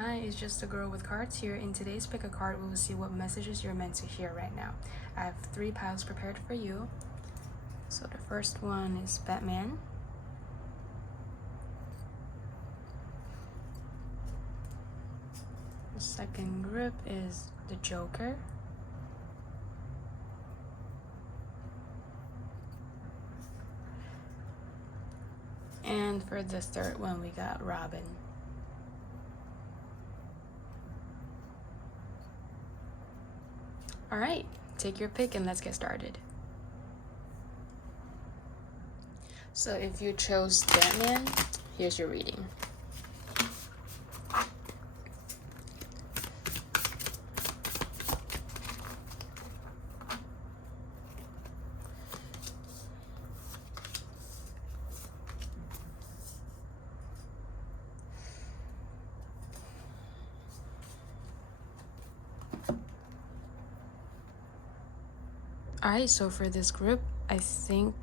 Hi, it's just a girl with cards here. In today's pick a card, we will see what messages you're meant to hear right now. I have 3 piles prepared for you. So the first one is Batman. The second group is the Joker. And for the third one, we got Robin. All right, take your pick and let's get started. So if you chose Batman, here's your reading. Alright, so for this group, I think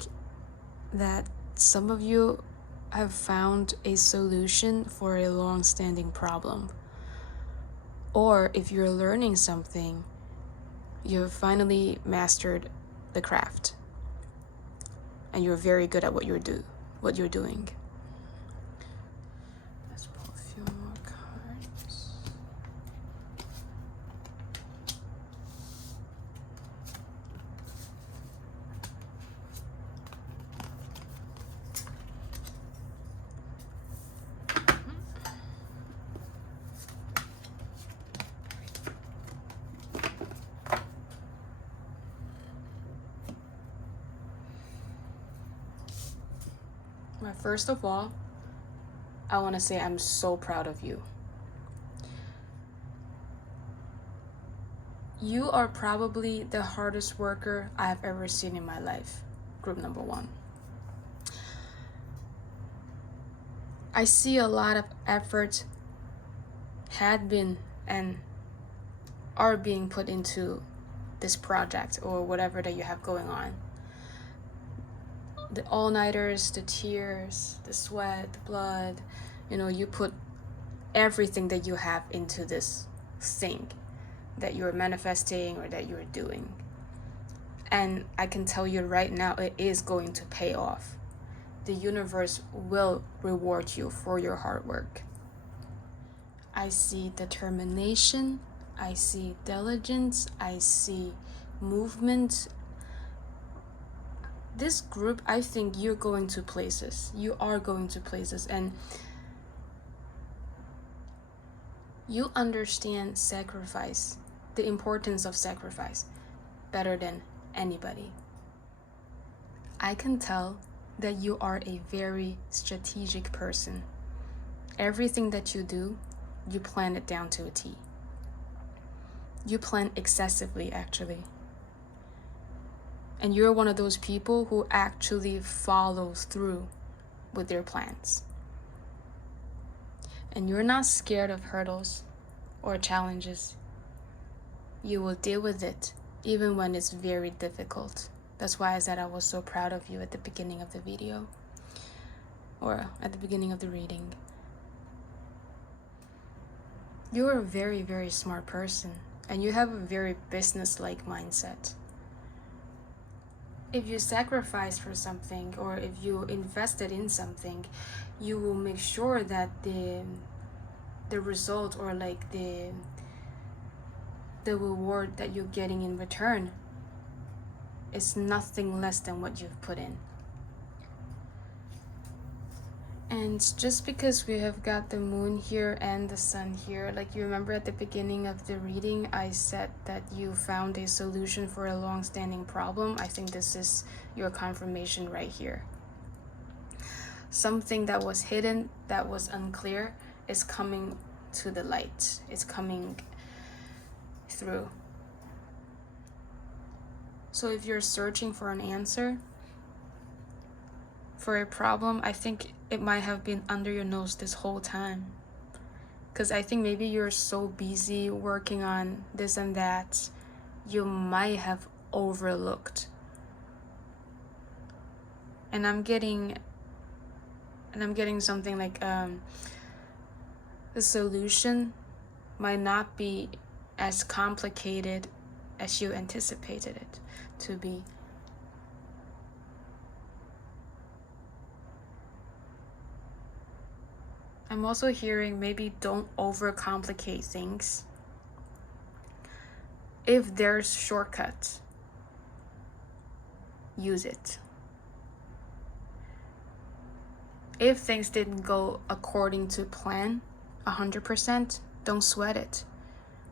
that some of you have found a solution for a long-standing problem. Or if you're learning something, you've finally mastered the craft. And you're very good at what you're doing. Let's pull a few more cards. First of all, I want to say I'm so proud of you. You are probably the hardest worker I've ever seen in my life, group number 1. I see a lot of effort had been and are being put into this project or whatever that you have going on. The all-nighters, the tears, the sweat, the blood, you put everything that you have into this thing that you're manifesting or that you're doing. And I can tell you right now, it is going to pay off. The universe will reward you for your hard work. I see determination, I see diligence, I see movement. This group, I think you're going to places. You are going to places, and you understand sacrifice, the importance of sacrifice, better than anybody. I can tell that you are a very strategic person. Everything that you do, you plan it down to a T. You plan excessively, actually. And you're one of those people who actually follows through with their plans. And you're not scared of hurdles or challenges. You will deal with it, even when it's very difficult. That's why I said I was so proud of you at the beginning of the video, or at the beginning of the reading. You're a very, very smart person, and you have a very business-like mindset. If you sacrifice for something, or if you invested in something, you will make sure that the result, or like the reward that you're getting in return is nothing less than what you've put in. And just because we have got the moon here and the sun here, like you remember at the beginning of the reading, I said that you found a solution for a long-standing problem. I think this is your confirmation right here. Something that was hidden, that was unclear, is coming to the light. It's coming through. So if you're searching for an answer for a problem, I think it might have been under your nose this whole time. Because I think maybe you're so busy working on this and that, you might have overlooked. And I'm getting something like the solution might not be as complicated as you anticipated it to be. I'm also hearing maybe don't overcomplicate things. If there's shortcuts, use it. If things didn't go according to plan 100%, don't sweat it.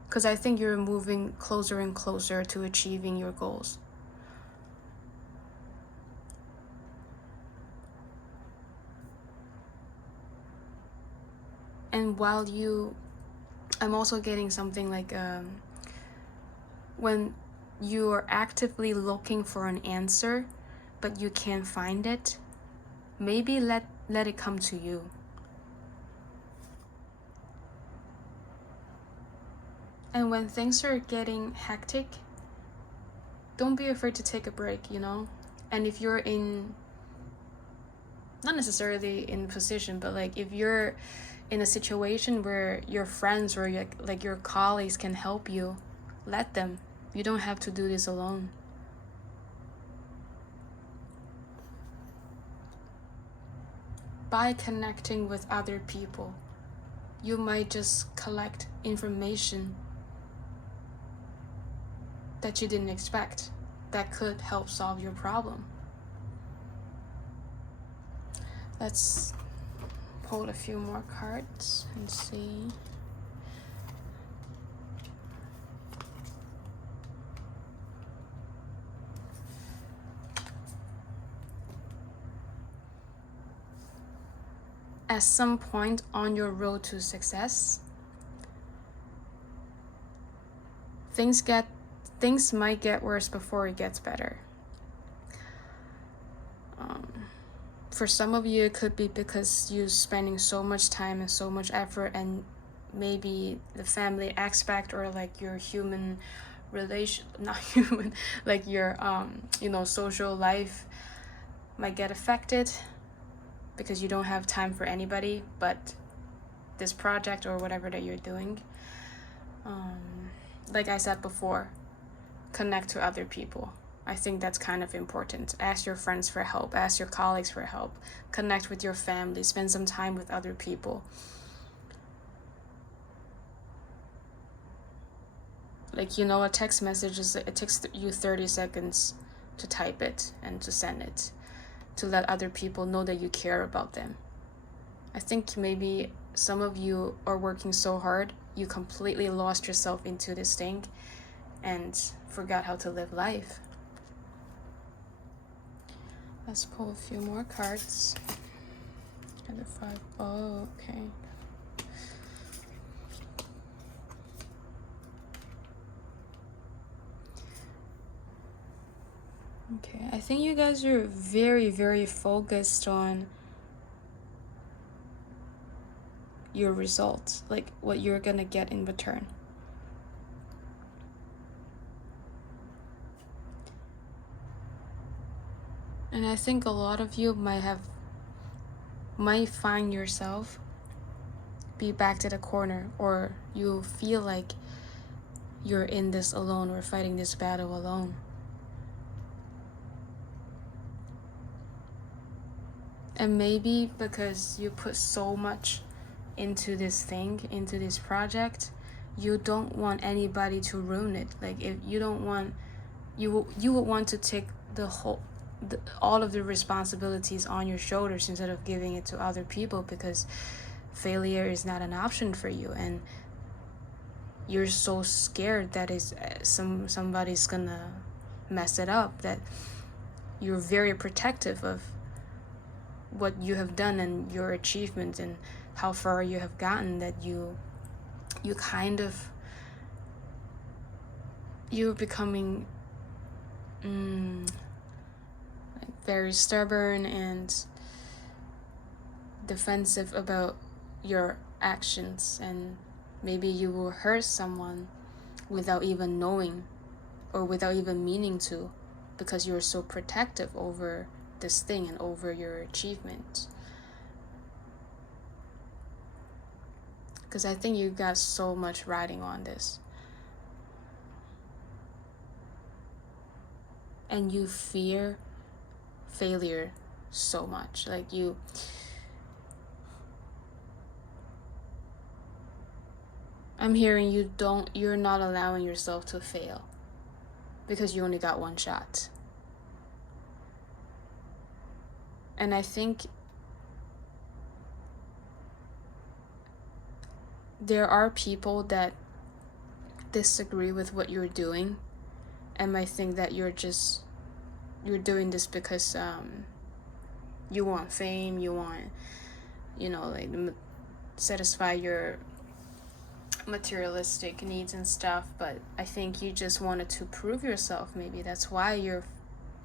Because I think you're moving closer and closer to achieving your goals. And while I'm also getting something like when you are actively looking for an answer, but you can't find it, maybe let it come to you. And when things are getting hectic, don't be afraid to take a break, And if you're not necessarily in position, but like if you're in a situation where your friends or your colleagues can help you, let them. You don't have to do this alone. By connecting with other people, you might just collect information that you didn't expect that could help solve your problem. Let's pull a few more cards and see. At some point on your road to success, things might get worse before it gets better. For some of you, it could be because you're spending so much time and so much effort, and maybe the family aspect or like your human relation, not human, like your social life might get affected because you don't have time for anybody but this project or whatever that you're doing. Like I said before, connect to other people. I think that's kind of important. Ask your friends for help, ask your colleagues for help, connect with your family, spend some time with other people. Like, a text message it takes you 30 seconds to type it and to send it, to let other people know that you care about them. I think maybe some of you are working so hard, you completely lost yourself into this thing and forgot how to live life. Let's pull a few more cards. And the 5. Oh, okay. Okay, I think you guys are very, very focused on your results, like what you're gonna get in return. And I think a lot of you might find yourself be backed at a corner, or you feel like you're in this alone or fighting this battle alone. And maybe because you put so much into this thing, into this project, you don't want anybody to ruin it. Like, if you don't want, you would want to take all of the responsibilities on your shoulders instead of giving it to other people, because failure is not an option for you, and you're so scared that somebody's gonna mess it up, that you're very protective of what you have done and your achievements and how far you have gotten, that you're becoming very stubborn and defensive about your actions, and maybe you will hurt someone without even knowing or without even meaning to, because you're so protective over this thing and over your achievements. because I think you got so much riding on this. And you fear failure so much. Like I'm hearing you're not allowing yourself to fail because you only got one shot. And I think there are people that disagree with what you're doing and might think that you're doing this because you want fame, you want, like satisfy your materialistic needs and stuff. But I think you just wanted to prove yourself. Maybe that's why you're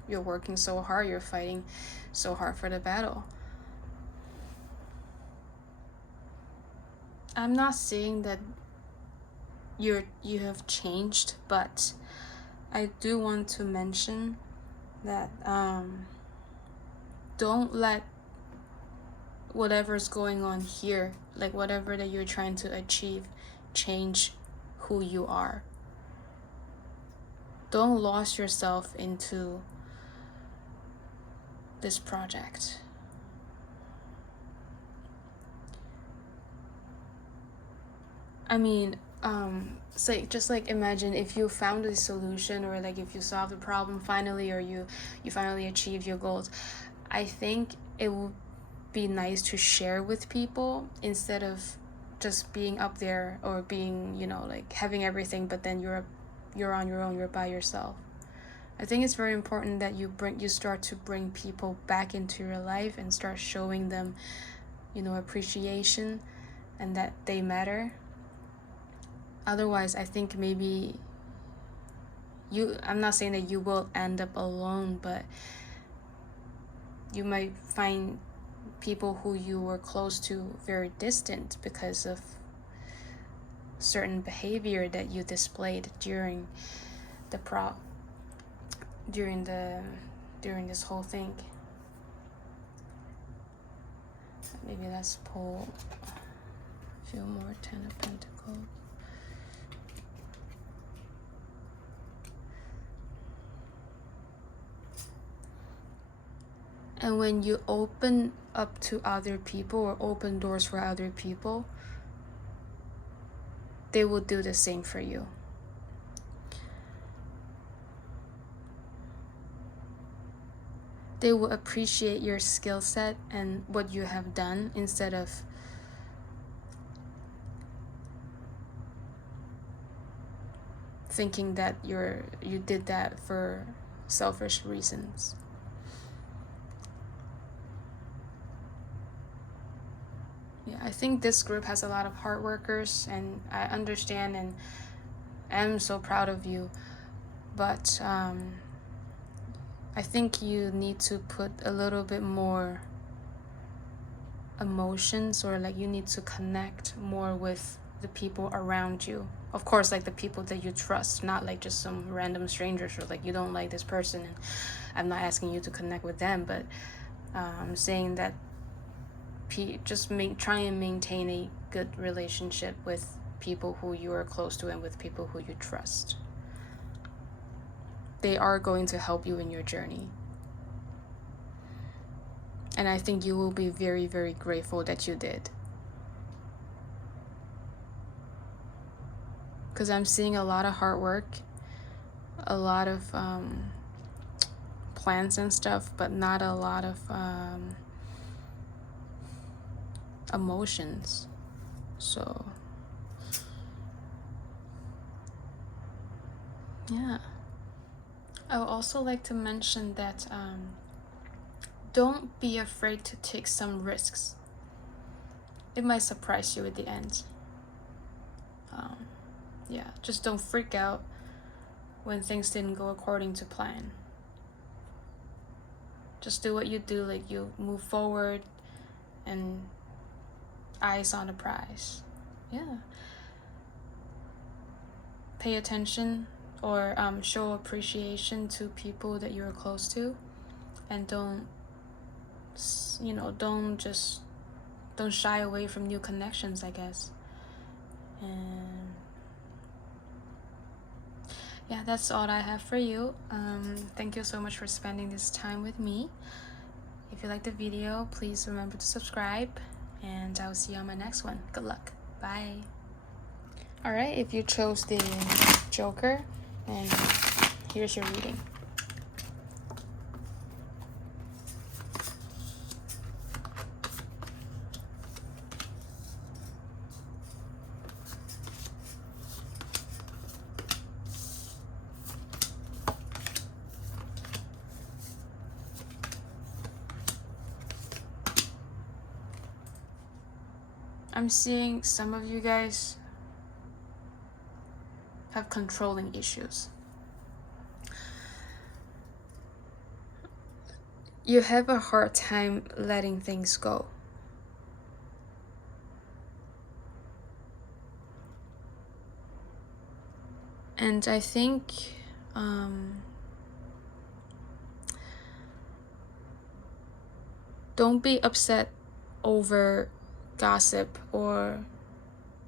working so hard, you're fighting so hard for the battle. I'm not saying that you have changed, but I do want to mention that don't let whatever's going on here, like whatever that you're trying to achieve, change who you are. Don't lose yourself into this project. I mean, so just like imagine if you found a solution, or like if you solved a problem finally, or you finally achieve your goals. I think it would be nice to share with people instead of just being up there or being, like having everything, but then you're on your own, you're by yourself. I think it's very important that you start to bring people back into your life and start showing them, appreciation and that they matter. Otherwise, I think maybe I'm not saying that you will end up alone, but you might find people who you were close to very distant because of certain behavior that you displayed during this whole thing. Maybe let's pull a few more Ten of Pentacles. And when you open up to other people or open doors for other people, they will do the same for you. They will appreciate your skill set and what you have done instead of thinking that you did that for selfish reasons. Yeah, I think this group has a lot of hard workers, and I understand and am so proud of you. But I think you need to put a little bit more emotions, or like you need to connect more with the people around you. Of course, like the people that you trust, not like just some random strangers, or like you don't like this person and I'm not asking you to connect with them, but I'm saying that try and maintain a good relationship with people who you are close to and with people who you trust. They are going to help you in your journey. And I think you will be very, very grateful that you did. Because I'm seeing a lot of hard work, a lot of plans and stuff, but not a lot of emotions. So yeah, I would also like to mention that don't be afraid to take some risks. It might surprise you at the end. Yeah, just don't freak out when things didn't go according to plan. Just do what you do, like you move forward and eyes on the prize. Yeah. Pay attention or show appreciation to people that you're close to, and don't shy away from new connections, I guess. And yeah, that's all I have for you. Thank you so much for spending this time with me. If you like the video, please remember to subscribe, and I'll see you on my next one. Good luck. Bye. Alright, if you chose the Joker, and here's your reading. I'm seeing some of you guys have controlling issues. You have a hard time letting things go. And I think don't be upset over gossip or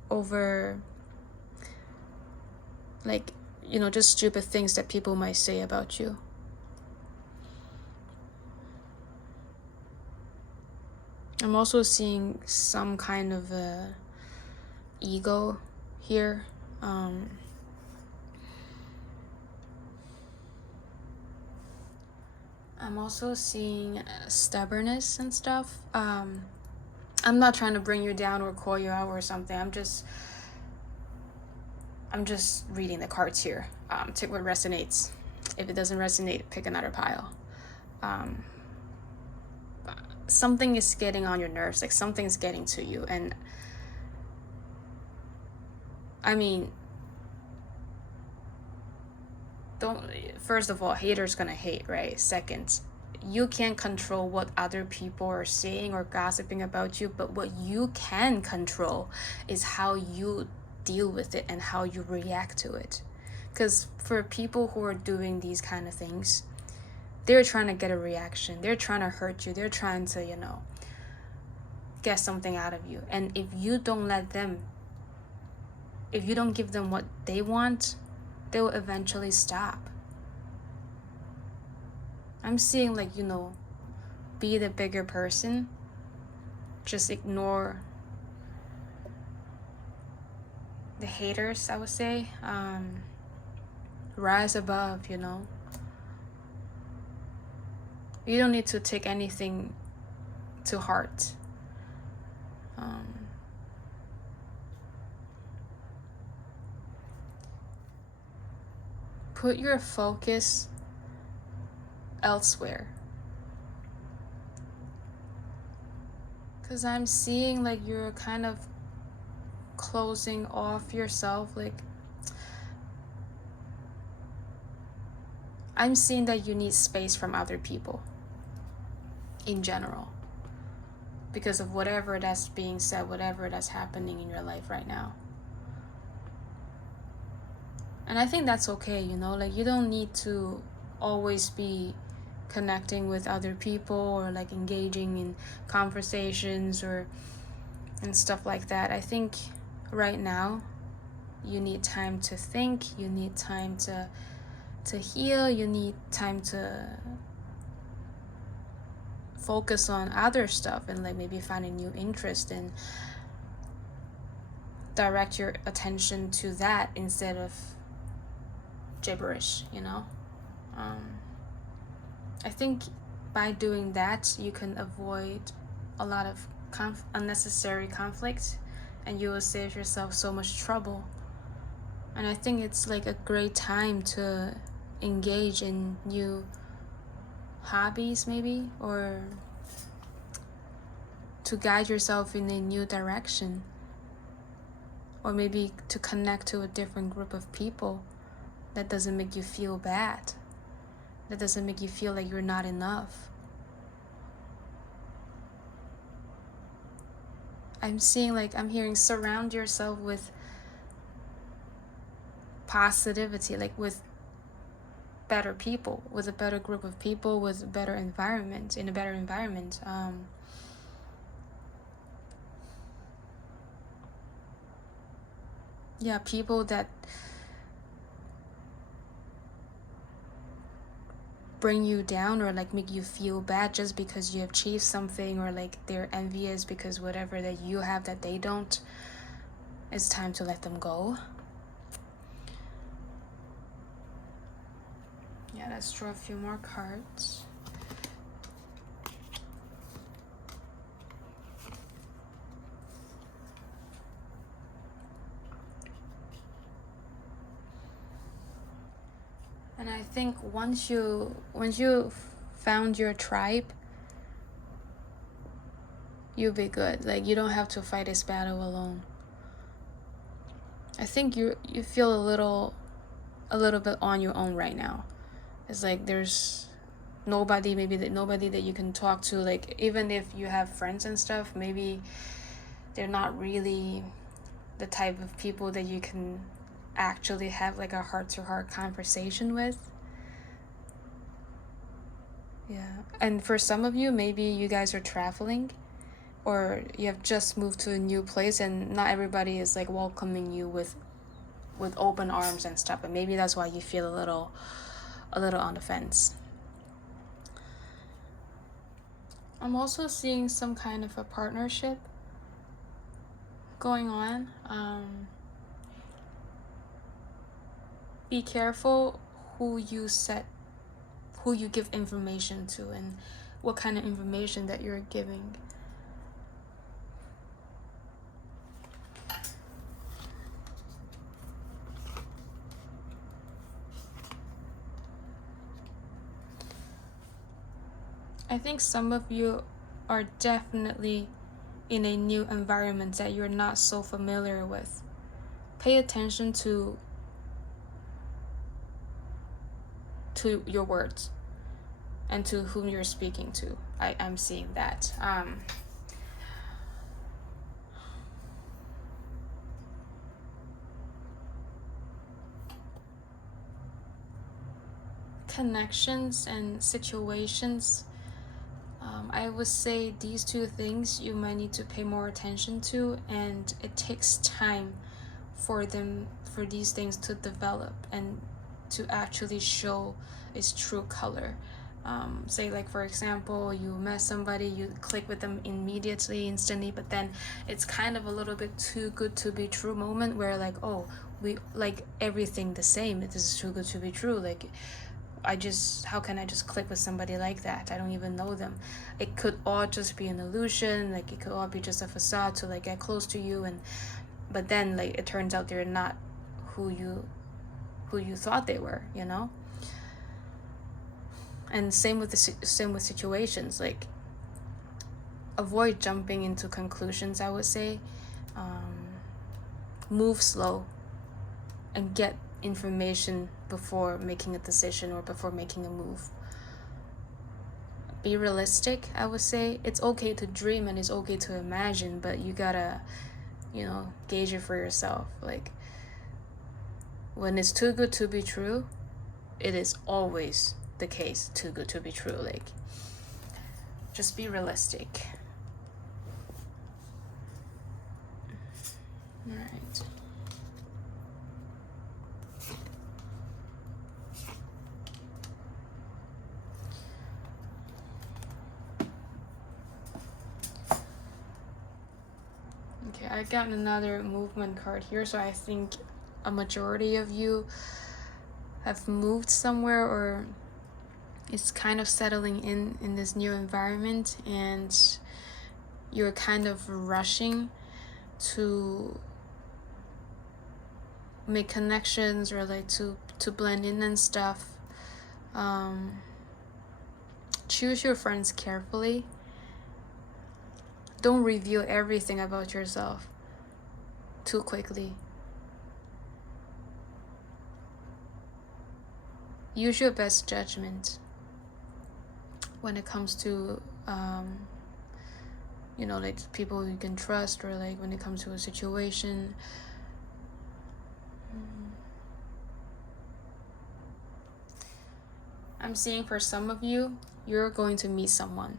over, like, just stupid things that people might say about you. I'm also seeing some kind of ego here. I'm also seeing stubbornness and stuff. I'm not trying to bring you down or call you out or something. I'm just reading the cards here. Take what resonates. If it doesn't resonate, pick another pile. Something is getting on your nerves, like something's getting to you. And I mean, first of all, haters gonna hate, right? Second, you can't control what other people are saying or gossiping about you, but what you can control is how you deal with it and how you react to it. Because for people who are doing these kind of things, they're trying to get a reaction. They're trying to hurt you. They're trying to, get something out of you. And if you don't give them what they want, they will eventually stop. I'm seeing, be the bigger person. Just ignore the haters, I would say. Rise above, You don't need to take anything to heart. Put your focus elsewhere. Because I'm seeing you're kind of closing off yourself. I'm seeing that you need space from other people in general, because of whatever that's being said, whatever that's happening in your life right now. And I think that's okay, you don't need to always be connecting with other people or engaging in conversations and stuff like that. I think right now you need time to think, you need time to heal, you need time to focus on other stuff and maybe find a new interest and direct your attention to that instead of gibberish. I think by doing that you can avoid a lot of unnecessary conflict, and you will save yourself so much trouble. And I think it's a great time to engage in new hobbies, maybe, or to guide yourself in a new direction, or maybe to connect to a different group of people that doesn't make you feel bad, that doesn't make you feel like you're not enough. I'm seeing I'm hearing surround yourself with positivity, with better people, with a better group of people, with a better environment, in a better environment. yeah, people that bring you down or like make you feel bad just because you achieved something, or like they're envious because whatever that you have that they don't, it's time to let them go. Yeah, let's draw a few more cards. And I think once you found your tribe, you'll be good. Like, you don't have to fight this battle alone. I think you feel a little bit on your own right now. It's like there's nobody that you can talk to. Like, even if you have friends and stuff, maybe they're not really the type of people that you can actually have like a heart-to-heart conversation with. Yeah. And for some of you, maybe you guys are traveling, or you have just moved to a new place and not everybody is like welcoming you with open arms and stuff, and maybe that's why you feel a little on the fence. I'm also seeing some kind of a partnership going on. Be careful who you give information to and what kind of information that you're giving. I think some of you are definitely in a new environment that you're not so familiar with. Pay attention to your words and to whom you're speaking to. I'm seeing that. Connections and situations. I would say these two things you might need to pay more attention to, and it takes time for these things to develop and to actually show its true color. Say, like, for example, you met somebody, you click with them instantly, but then it's kind of a little bit too good to be true moment where, like, oh, we like everything the same. This is too good to be true. Like, how can I just click with somebody like that? I don't even know them. It could all just be an illusion. Like, it could all be just a facade to like get close to you, but then like it turns out they're not who you thought they were, you know? And same with situations. Like, avoid jumping into conclusions, I would say. Move slow and get information before making a decision or before making a move. Be realistic, I would say. It's okay to dream and it's okay to imagine, but you gotta, gauge it for yourself. Like, when it's too good to be true, it is always the case too good to be true. Like, just be realistic. All right. Okay, I got another movement card here, so I think a majority of you have moved somewhere or is kind of settling in this new environment, and you're kind of rushing to make connections or like to blend in and stuff. Choose your friends carefully. Don't reveal everything about yourself too quickly. Use your best judgment when it comes to like people you can trust, or like when it comes to a situation. I'm seeing for some of you, you're going to meet someone,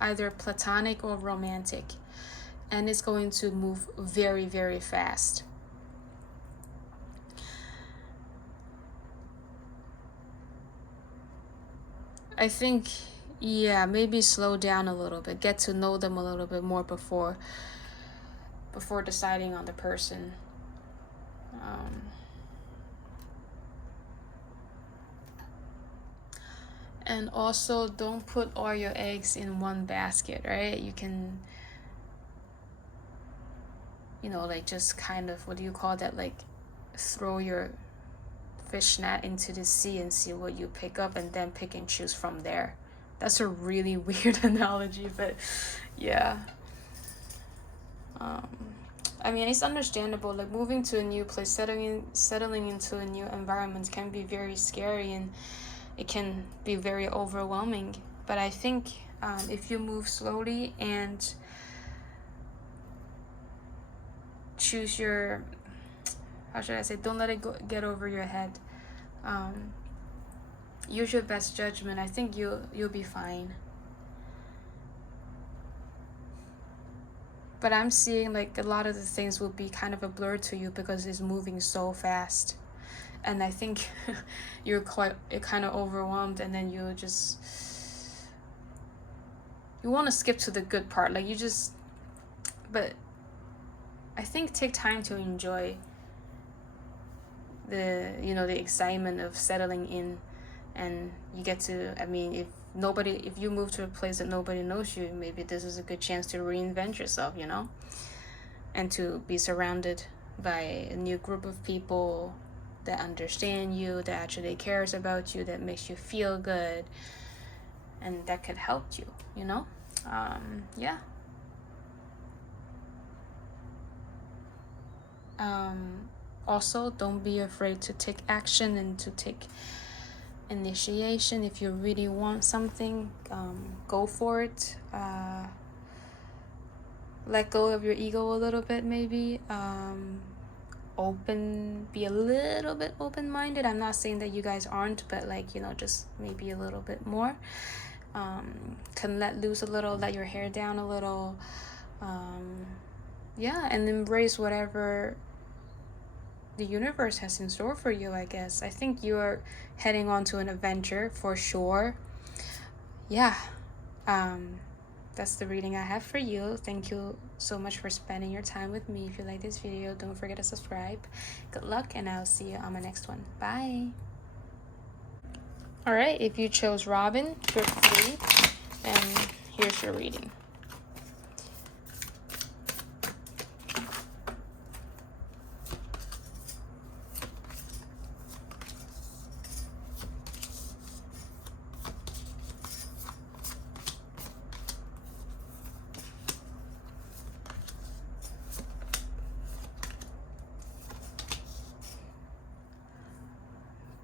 either platonic or romantic, and it's going to move very, very fast. I think, yeah, maybe slow down a little bit, get to know them a little bit more before deciding on the person. And also, don't put all your eggs in one basket, right? You can, like, just kind of, what do you call that? Like, throw your fish net into the sea and see what you pick up, and then pick and choose from there. That's a really weird analogy, but yeah. I mean, it's understandable. Like, moving to a new place, settling into a new environment can be very scary, and it can be very overwhelming. But I think if you move slowly and choose your, how should I say, don't let it get over your head. Use your best judgment. I think you'll be fine. But I'm seeing like a lot of the things will be kind of a blur to you because it's moving so fast. And I think you're kind of overwhelmed, and then you want to skip to the good part. Like, but I think take time to enjoy the excitement of settling in, and you get to, I mean, if you move to a place that nobody knows you, maybe this is a good chance to reinvent yourself, and to be surrounded by a new group of people that understand you, that actually cares about you, that makes you feel good, and that could help you, yeah. Also, don't be afraid to take action and to take initiation. If you really want something, go for it. Let go of your ego a little bit, maybe. Be a little bit open-minded. I'm not saying that you guys aren't, but like, just maybe a little bit more. Can let loose a little, let your hair down a little. Yeah, and embrace whatever the universe has in store for you, I guess. I think you're heading on to an adventure for sure. Yeah. That's the reading I have for you. Thank you so much for spending your time with me. If you like this video, don't forget to subscribe. Good luck, and I'll see you on my next one. Bye. Alright, if you chose Robin, group 3, and here's your reading.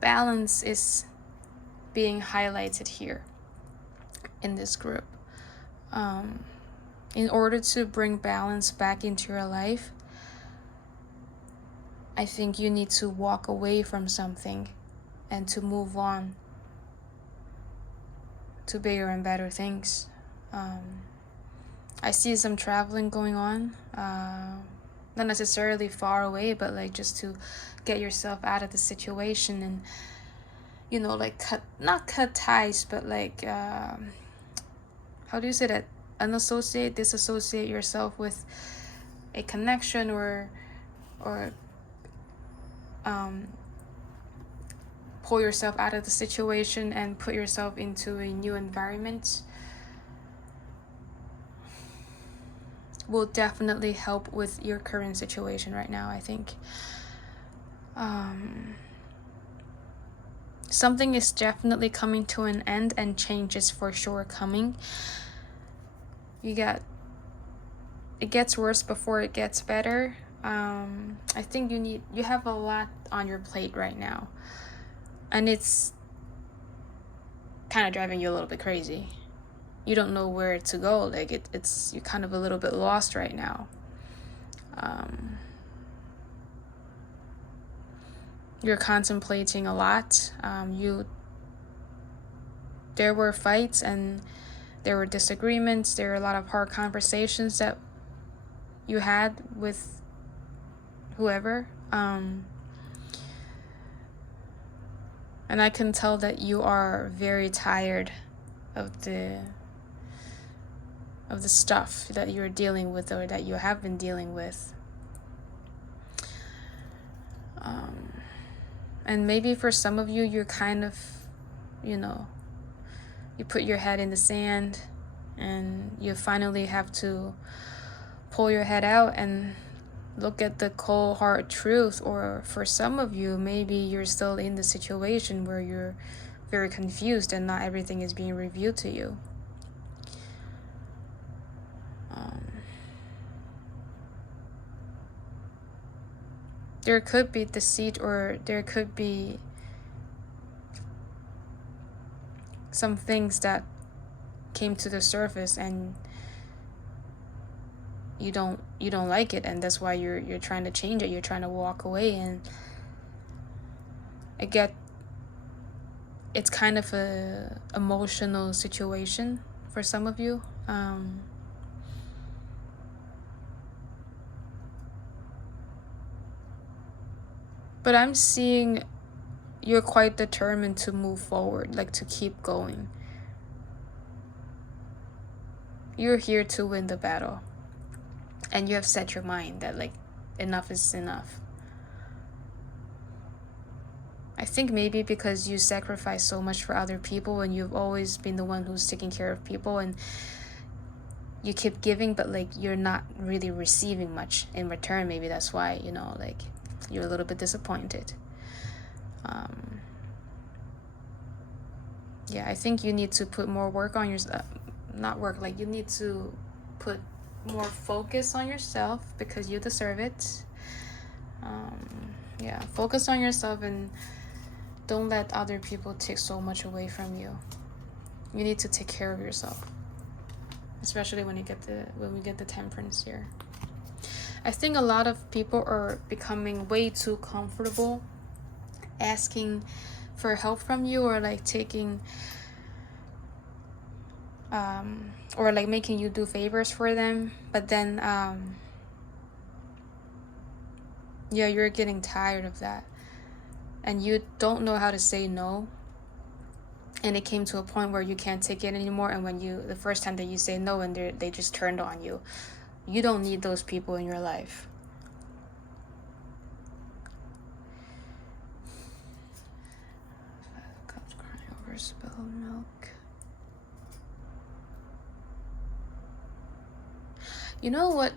Balance is being highlighted here in this group. In order to bring balance back into your life, I think you need to walk away from something and to move on to bigger and better things. I see some traveling going on, not necessarily far away, but like just to get yourself out of the situation and, like not cut ties, but like, how do you say that? Disassociate yourself with a connection or pull yourself out of the situation and put yourself into a new environment will definitely help with your current situation right now, I think. Something is definitely coming to an end, and change is for sure coming. It gets worse before it gets better. I think you have a lot on your plate right now, and it's kind of driving you a little bit crazy. You don't know where to go. Like you're kind of a little bit lost right now. You're contemplating a lot. There were fights and there were disagreements. There were a lot of hard conversations that you had with whoever. And I can tell that you are very tired of the stuff that you're dealing with or that you have been dealing with. And maybe for some of you, you're kind of, you put your head in the sand and you finally have to pull your head out and look at the cold hard truth. Or for some of you, maybe you're still in the situation where you're very confused and not everything is being revealed to you. There could be deceit, or there could be some things that came to the surface and you don't like it, and that's why you're trying to change it. You're trying to walk away. And I get it's kind of a emotional situation for some of you. But I'm seeing you're quite determined to move forward, like to keep going. You're here to win the battle. And you have set your mind that like enough is enough. I think maybe because you sacrifice so much for other people and you've always been the one who's taking care of people, and you keep giving, but like you're not really receiving much in return. Maybe that's why, like you're a little bit disappointed. Yeah, I think you need to put more work on yourself. Not work, like you need to put more focus on yourself because you deserve it. Yeah, focus on yourself and don't let other people take so much away from you. You need to take care of yourself, especially when we get the temperance here. I think a lot of people are becoming way too comfortable asking for help from you, or like taking or like making you do favors for them, but then you're getting tired of that and you don't know how to say no, and it came to a point where you can't take it anymore. And when the first time that you say no and they just turned on you, you don't need those people in your life. Cups crying over spilled milk. You know what?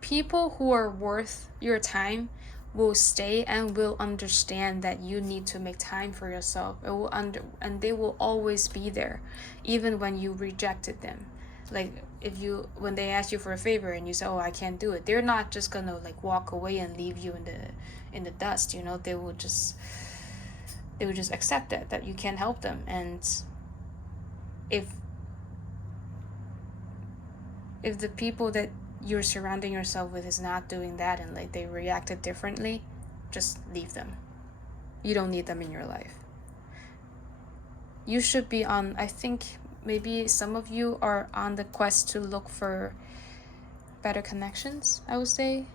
People who are worth your time will stay and will understand that you need to make time for yourself. And they will always be there, even when you rejected them. Like when they ask you for a favor and you say, "Oh, I can't do it," they're not just gonna like walk away and leave you in the dust. They will just accept that you can't help them. And if the people that you're surrounding yourself with is not doing that and like they reacted differently, just leave them. You don't need them in your life. You should be I think maybe some of you are on the quest to look for better connections, I would say.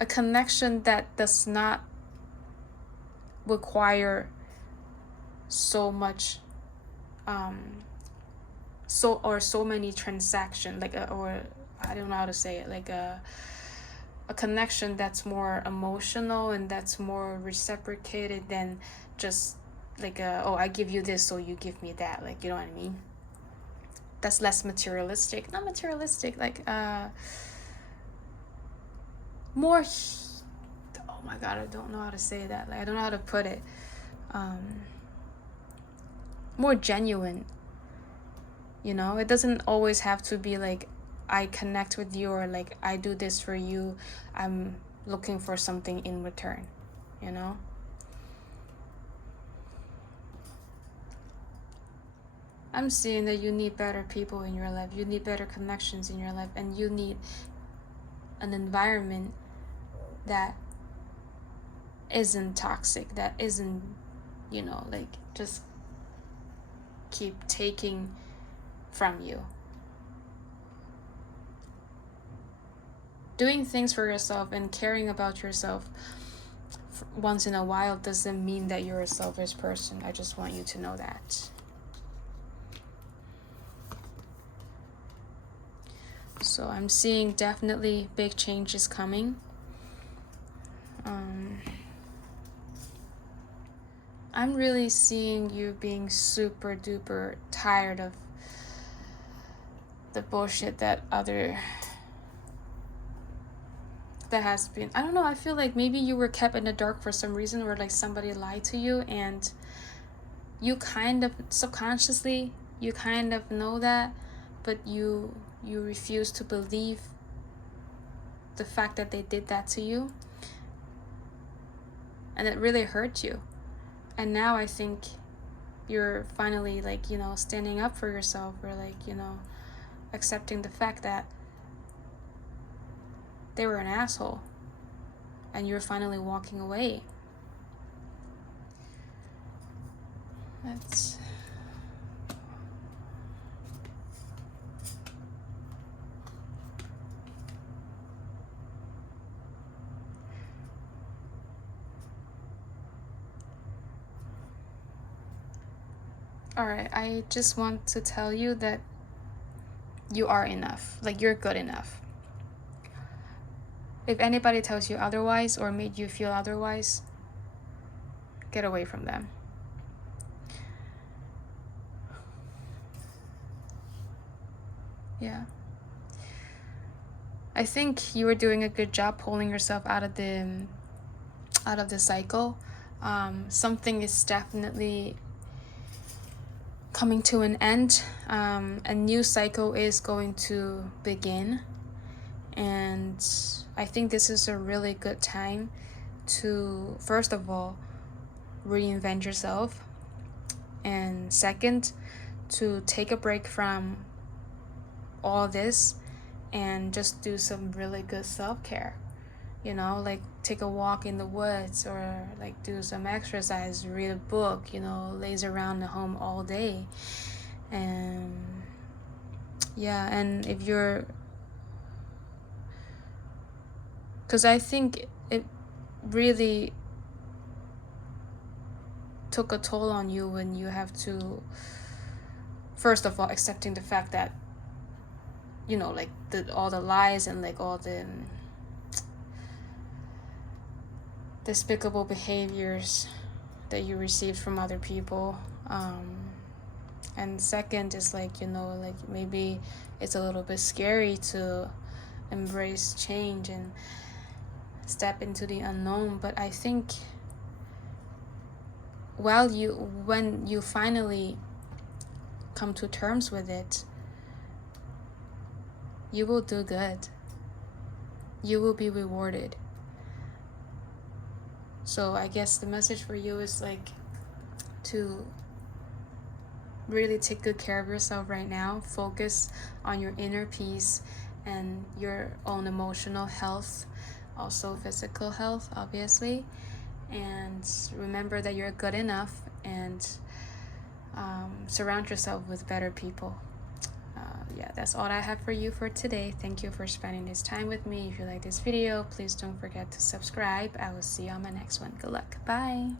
A connection that does not require so much so many transactions, like or I don't know how to say it, like a connection that's more emotional and that's more reciprocated than just like I give you this so you give me that, like, you know what I mean? That's less materialistic. Not materialistic, like more oh my god, I don't know how to say that, like I don't know how to put it. More genuine. It doesn't always have to be like I connect with you or like I do this for you, I'm looking for something in return. I'm seeing that you need better people in your life, you need better connections in your life, and you need an environment that isn't toxic, that isn't like just keep taking from you. Doing things for yourself and caring about yourself once in a while doesn't mean that you're a selfish person. I just want you to know that. So I'm seeing definitely big changes coming. I'm really seeing you being super duper tired of the bullshit that has been, I don't know, I feel like maybe you were kept in the dark for some reason, or like somebody lied to you, and you kind of subconsciously, you kind of know that, but you refuse to believe the fact that they did that to you, and it really hurt you. And now I think you're finally, like, you know, standing up for yourself, or like, you know, accepting the fact that they were an asshole, and you're finally walking away. That's all right. I just want to tell you that you are enough. Like, you're good enough. If anybody tells you otherwise or made you feel otherwise, get away from them. Yeah. I think you were doing a good job pulling yourself out of the cycle. Something is definitely coming to an end. A new cycle is going to begin, and I think this is a really good time to, first of all, reinvent yourself, and second, to take a break from all this and just do some really good self-care. You know, like take a walk in the woods, or like do some exercise, read a book, you know, laze around the home all day. And yeah, and if you're, because I think it really took a toll on you when you have to, first of all, accepting the fact that, you know, like all the lies and like all the despicable behaviors that you received from other people. And second is like, you know, like maybe it's a little bit scary to embrace change and step into the unknown. But I think when you finally come to terms with it, you will do good. You will be rewarded. So I guess the message for you is like to really take good care of yourself right now. Focus on your inner peace and your own emotional health, also physical health, obviously. And remember that you're good enough, and surround yourself with better people. Yeah, that's all I have for you for today. Thank you for spending this time with me. If you like this video, please don't forget to subscribe. I will see you on my next one. Good luck. Bye.